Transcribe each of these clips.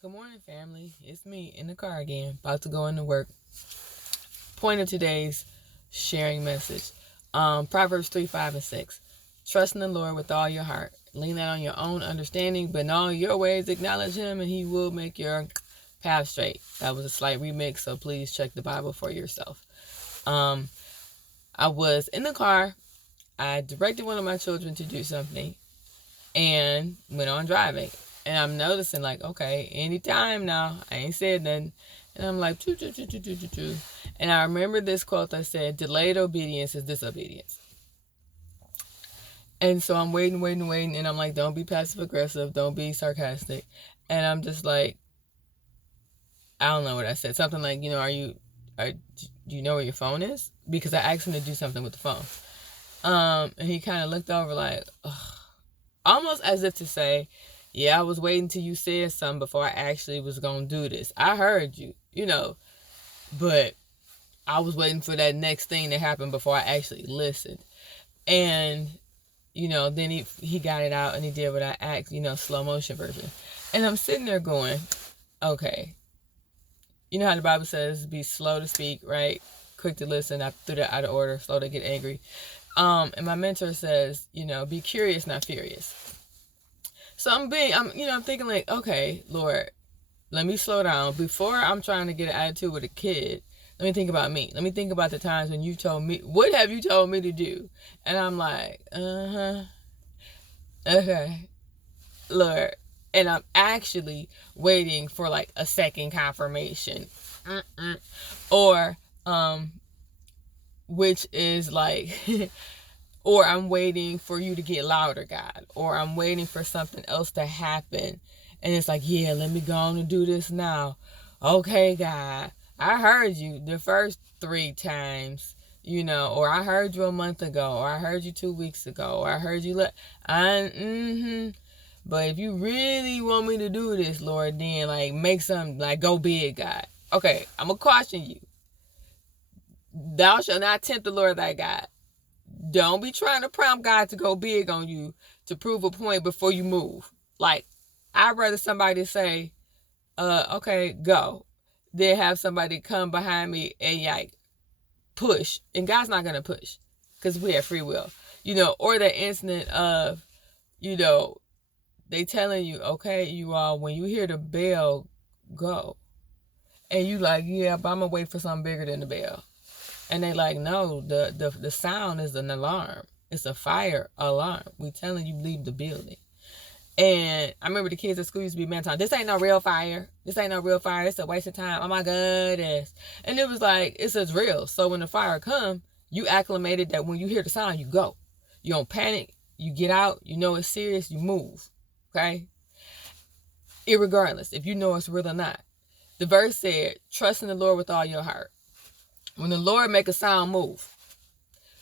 Good morning, family. It's me in the car again, about to go into work. Point of today's sharing message. Proverbs 3, 5, and 6. Trust in the Lord with all your heart. Lean not on your own understanding, but in all your ways acknowledge him, and he will make your path straight. That was a slight remix, so please check the Bible for yourself. I was in the car. I directed one of my children to do something and went on driving. And I'm noticing, like, okay, anytime now, I ain't said nothing. And I'm like, choo, choo, choo, choo, choo, choo, choo. And I remember this quote that said, delayed obedience is disobedience. And so I'm waiting. And I'm like, don't be passive aggressive. Don't be sarcastic. And I'm just like, I don't know what I said. Something like, do you know where your phone is? Because I asked him to do something with the phone. And he kind of looked over like, ugh, almost as if to say, yeah, I was waiting till you said something before I actually was going to do this. I heard you, but I was waiting for that next thing to happen before I actually listened. And, then he got it out and he did what I asked, slow motion version. And I'm sitting there going, okay, you know how the Bible says be slow to speak, right? Quick to listen. I threw that out of order, slow to get angry. And my mentor says, be curious, not furious. So I'm thinking like, okay, Lord, let me slow down. Before I'm trying to get an attitude with a kid, let me think about me. Let me think about the times when you told me, what have you told me to do? And I'm like, okay, Lord. And I'm actually waiting for like a second confirmation. Or, which is like, or I'm waiting for you to get louder, God. Or I'm waiting for something else to happen. And it's like, yeah, let me go on and do this now. Okay, God, I heard you the first 3 times, or I heard you a month ago, or I heard you 2 weeks ago, or I heard you But if you really want me to do this, Lord, then like make something, like go big, God. Okay, I'm going to caution you. Thou shalt not tempt the Lord thy God. Don't be trying to prompt God to go big on you to prove a point before you move. Like, I'd rather somebody say, okay, go, than have somebody come behind me and like push. And God's not going to push because we have free will, or the incident of, they telling you, okay, you all, when you hear the bell, go. And you like, yeah, but I'm going to wait for something bigger than the bell. And they like, no, the sound is an alarm. It's a fire alarm. We telling you leave the building. And I remember the kids at school used to be mental. This ain't no real fire. This ain't no real fire. It's a waste of time. Oh my goodness. And it was like, it's as real. So when the fire come, you acclimated that when you hear the sound, you go. You don't panic. You get out. You know it's serious. You move. Okay? Irregardless if you know it's real or not. The verse said, trust in the Lord with all your heart. When the Lord make a sound, move.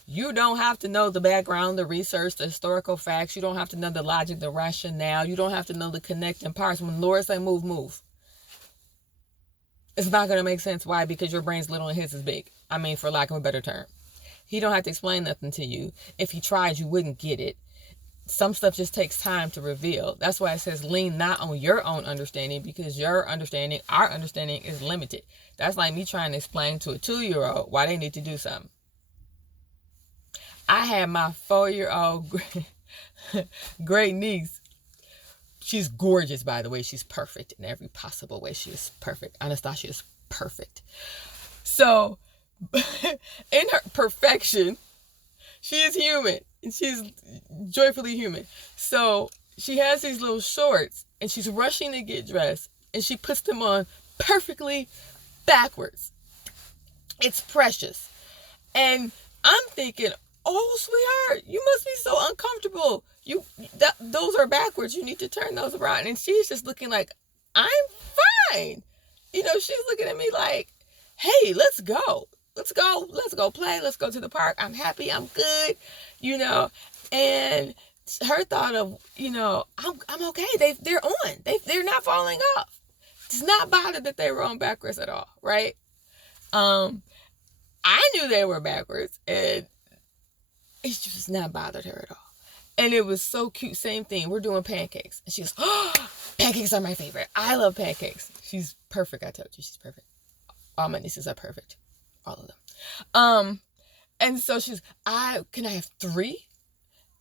You don't have to know the background, the research, the historical facts. You don't have to know the logic, the rationale. You don't have to know the connecting parts. When the Lord say move, move. It's not going to make sense. Why? Because your brain's little and his is big. I mean, for lack of a better term. He don't have to explain nothing to you. If he tried, you wouldn't get it. Some stuff just takes time to reveal. That's why it says lean not on your own understanding, because your understanding, our understanding is limited. That's like me trying to explain to a 2-year-old why they need to do something. I had my 4-year-old great niece. She's gorgeous, by the way. She's perfect in every possible way. She is perfect. Anastasia is perfect. So, in her perfection, she is human. And she's joyfully human. So, she has these little shorts. And she's rushing to get dressed. And she puts them on perfectly backwards. It's precious. And I'm thinking, oh, sweetheart, you must be so uncomfortable. Those are backwards. You need to turn those around. And she's just looking like, I'm fine. She's looking at me like, hey, let's go. Let's go play. Let's go to the park. I'm happy. I'm good. And her thought of, I'm okay. They're on. They're not falling off. It's not bothered that they were on backwards at all, right? I knew they were backwards, and it just not bothered her at all. And it was so cute. Same thing. We're doing pancakes. And she goes, oh, pancakes are my favorite. I love pancakes. She's perfect. I told you she's perfect. All my nieces are perfect. All of them. And so she's, can I have 3?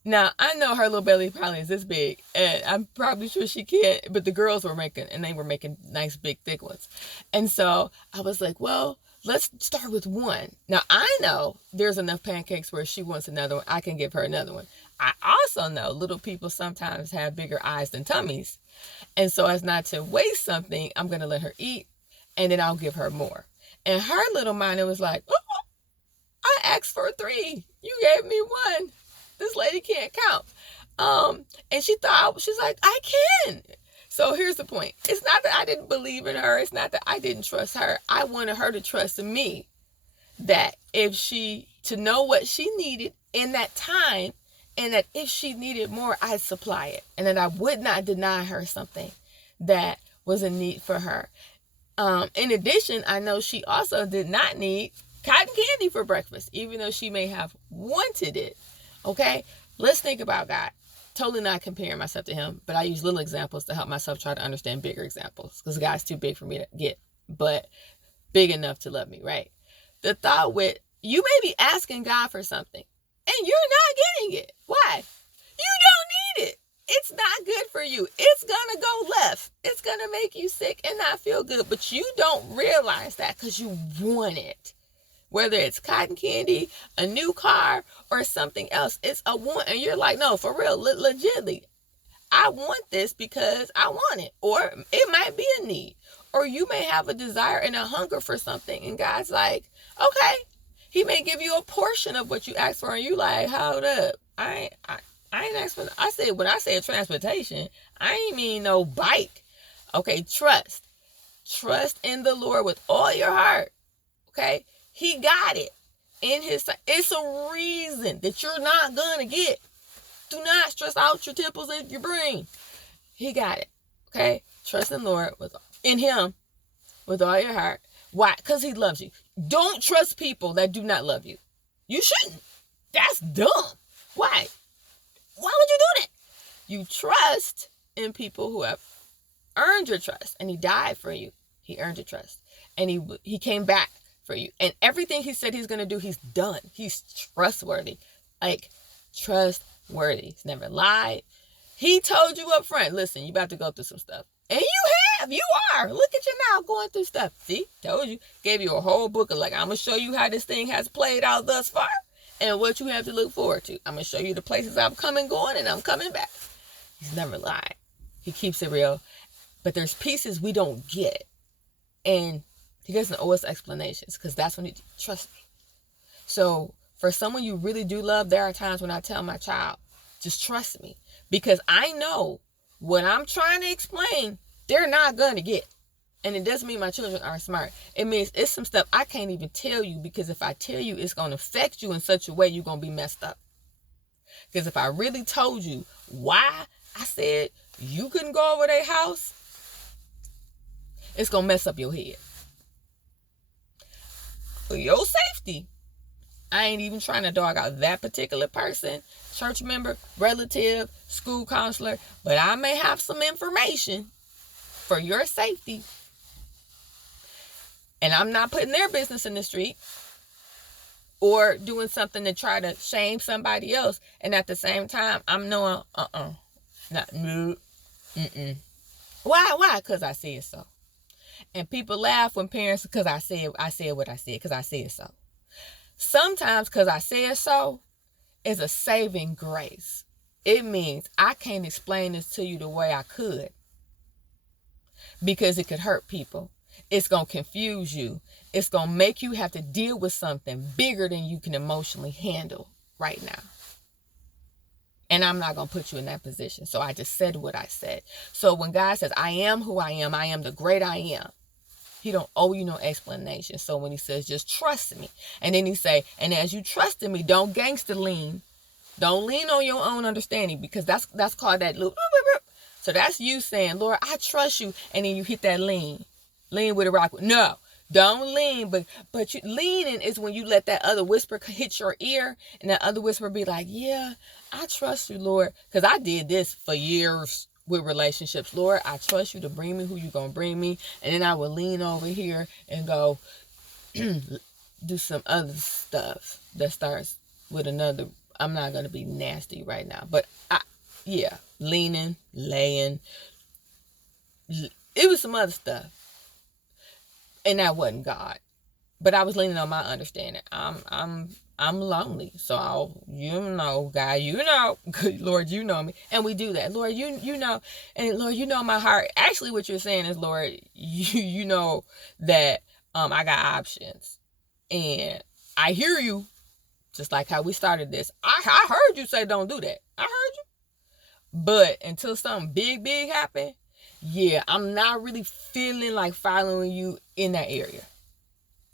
Now, I know her little belly probably is this big, and I'm probably sure she can't, but the girls were making nice, big, thick ones. And so I was like, well, let's start with 1. Now, I know there's enough pancakes where if she wants another one, I can give her another one. I also know little people sometimes have bigger eyes than tummies. And so as not to waste something, I'm going to let her eat, and then I'll give her more. And her little mind, it was like, oh, I asked for 3. You gave me 1. This lady can't count. And she's like, I can. So here's the point. It's not that I didn't believe in her. It's not that I didn't trust her. I wanted her to trust me, that to know what she needed in that time, and that if she needed more, I'd supply it. And that I would not deny her something that was a need for her. In addition, I know she also did not need cotton candy for breakfast, even though she may have wanted it. Okay, let's think about God. Totally not comparing myself to him, but I use little examples to help myself try to understand bigger examples, because God's too big for me to get, but big enough to love me, right? The thought with, you may be asking God for something, and you're not getting it. Why? You don't need it. It's not good for you. It's gonna go left. It's gonna make you sick and not feel good, but you don't realize that because you want it. Whether it's cotton candy, a new car, or something else, it's a want. And you're like, no, for real, legitly, I want this because I want it. Or it might be a need. Or you may have a desire and a hunger for something. And God's like, okay. He may give you a portion of what you asked for. And you like, hold up. I ain't asked for, when I say transportation, I ain't mean no bike. Okay, trust. Trust in the Lord with all your heart. Okay? He got it in his time. It's a reason that you're not going to get. Do not stress out your temples and your brain. He got it. Okay? Trust in the Lord in him with all your heart. Why? Because he loves you. Don't trust people that do not love you. You shouldn't. That's dumb. Why? Why would you do that? You trust in people who have earned your trust. And he died for you. He earned your trust. And he came back for you. And everything he said he's going to do, he's done. He's trustworthy. Like, trustworthy. He's never lied. He told you up front, listen, you about to go through some stuff. And you have. You are. Look at you now going through stuff. See? Told you. Gave you a whole book of, like, I'm going to show you how this thing has played out thus far and what you have to look forward to. I'm going to show you the places I'm coming, going, and I'm coming back. He's never lied. He keeps it real. But there's pieces we don't get. And he doesn't owe us explanations, because that's when he trusts me. So for someone you really do love, there are times when I tell my child, just trust me, because I know what I'm trying to explain, they're not going to get. And it doesn't mean my children aren't smart. It means it's some stuff I can't even tell you, because if I tell you, it's going to affect you in such a way you're going to be messed up. Because if I really told you why I said you couldn't go over their house, it's going to mess up your head. For your safety. I ain't even trying to dog out that particular person, church member, relative, school counselor, but I may have some information for your safety. And I'm not putting their business in the street or doing something to try to shame somebody else. And at the same time, I'm knowing, no. Why? Because I said so. And people laugh when parents, because I said what I said, because I said so. Sometimes because I said so is a saving grace. It means I can't explain this to you the way I could, because it could hurt people. It's going to confuse you. It's going to make you have to deal with something bigger than you can emotionally handle right now. And I'm not going to put you in that position. So I just said what I said. So when God says, I am who I am the great I am, he don't owe you no explanation. So when he says, just trust me. And then he say, and as you trust in me, don't gangster lean. Don't lean on your own understanding, because that's called that little. So that's you saying, Lord, I trust you. And then you hit that lean with a rock. No, Don't lean, but you leaning is when you let that other whisper hit your ear, and that other whisper be like, yeah, I trust you, Lord. Because I did this for years with relationships. Lord, I trust you to bring me who you gonna bring me. And then I would lean over here and go do some other stuff that starts with another. I'm not gonna be nasty right now, but leaning, laying. It was some other stuff, and that wasn't God. But I was leaning on my understanding. I'm lonely, so God, Lord, you know me, and we do that. Lord, you know, and Lord, you know my heart. Actually, what you're saying is, Lord, you know that I got options, and I hear you. Just like how we started this, I heard you say don't do that. I heard you, but until something big happen, yeah, I'm not really feeling like following you in that area.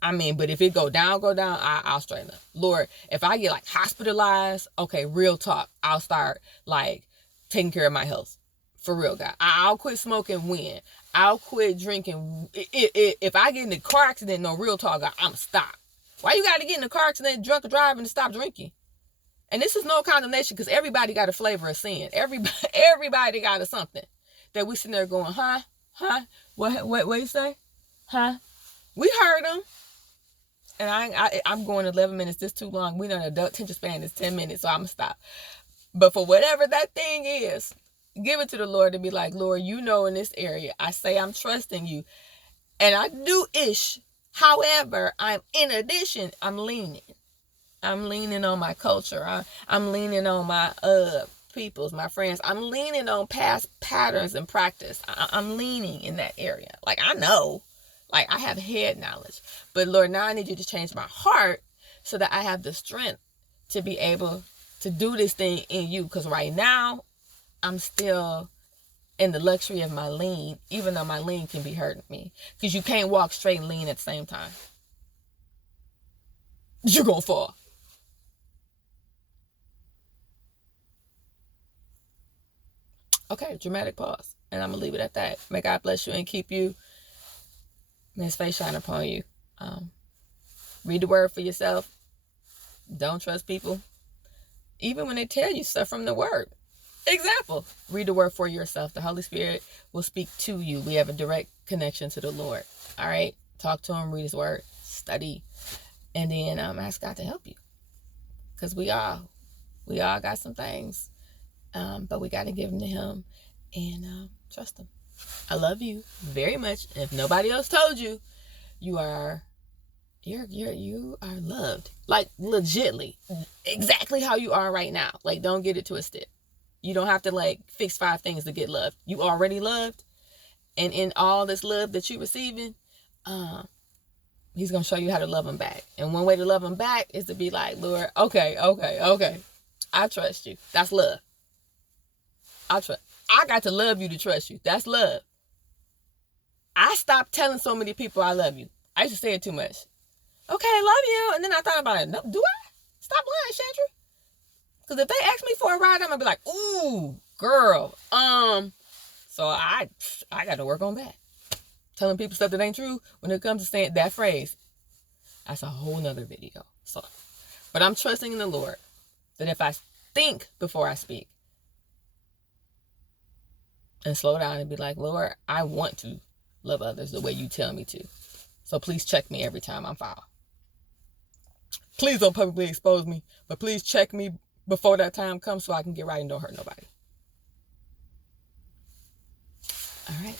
I mean, but if it go down, I'll straighten up. Lord, if I get like hospitalized, okay, real talk, I'll start like taking care of my health. For real, God. I'll quit smoking when. I'll quit drinking. If I get in a car accident, no, real talk, God, I'm stop. Why you got to get in a car accident, drunk driving, and stop drinking? And this is no condemnation, because everybody got a flavor of sin. Everybody got a something that we sitting there going, huh? What you say? Huh? We heard them. And I'm going 11 minutes. This too long. We know the adult attention span is 10 minutes, so I'm going to stop. But for whatever that thing is, give it to the Lord and be like, Lord, you know in this area, I say I'm trusting you. And I do ish. However, I'm leaning. I'm leaning on my culture. I'm leaning on my peoples, my friends. I'm leaning on past patterns and practice. I'm leaning in that area. Like, I know. Like, I have head knowledge. But, Lord, now I need you to change my heart so that I have the strength to be able to do this thing in you. Because right now, I'm still in the luxury of my lean, even though my lean can be hurting me. Because you can't walk straight and lean at the same time. You're going to fall. Okay, dramatic pause. And I'm going to leave it at that. May God bless you and keep you. May his face shine upon you. Read the word for yourself. Don't trust people, even when they tell you stuff from the word. Example, read the word for yourself. The Holy Spirit will speak to you. We have a direct connection to the Lord. All right, talk to him, read his word, study, and then ask God to help you, because we all got some things, but we got to give them to him and trust him. I love you very much. If nobody else told you, you are loved. Like, legitly, exactly how you are right now. Like, don't get it twisted. You don't have to like fix 5 things to get loved. You already loved, and in all this love that you're receiving, he's gonna show you how to love him back. And one way to love him back is to be like, Lord, okay, I trust you. That's love. I got to love you to trust you. That's love. I stopped telling so many people I love you. I used to say it too much. Okay, I love you. And then I thought about it. No, do I? Stop lying, Chandra. Because if they ask me for a ride, I'm going to be like, ooh, girl. So I got to work on that. Telling people stuff that ain't true when it comes to saying that phrase. That's a whole nother video. So, but I'm trusting in the Lord that if I think before I speak and slow down and be like, Lord, I want to love others the way you tell me to. So please check me every time I'm foul. Please don't publicly expose me, but please check me before that time comes so I can get right and don't hurt nobody. All right.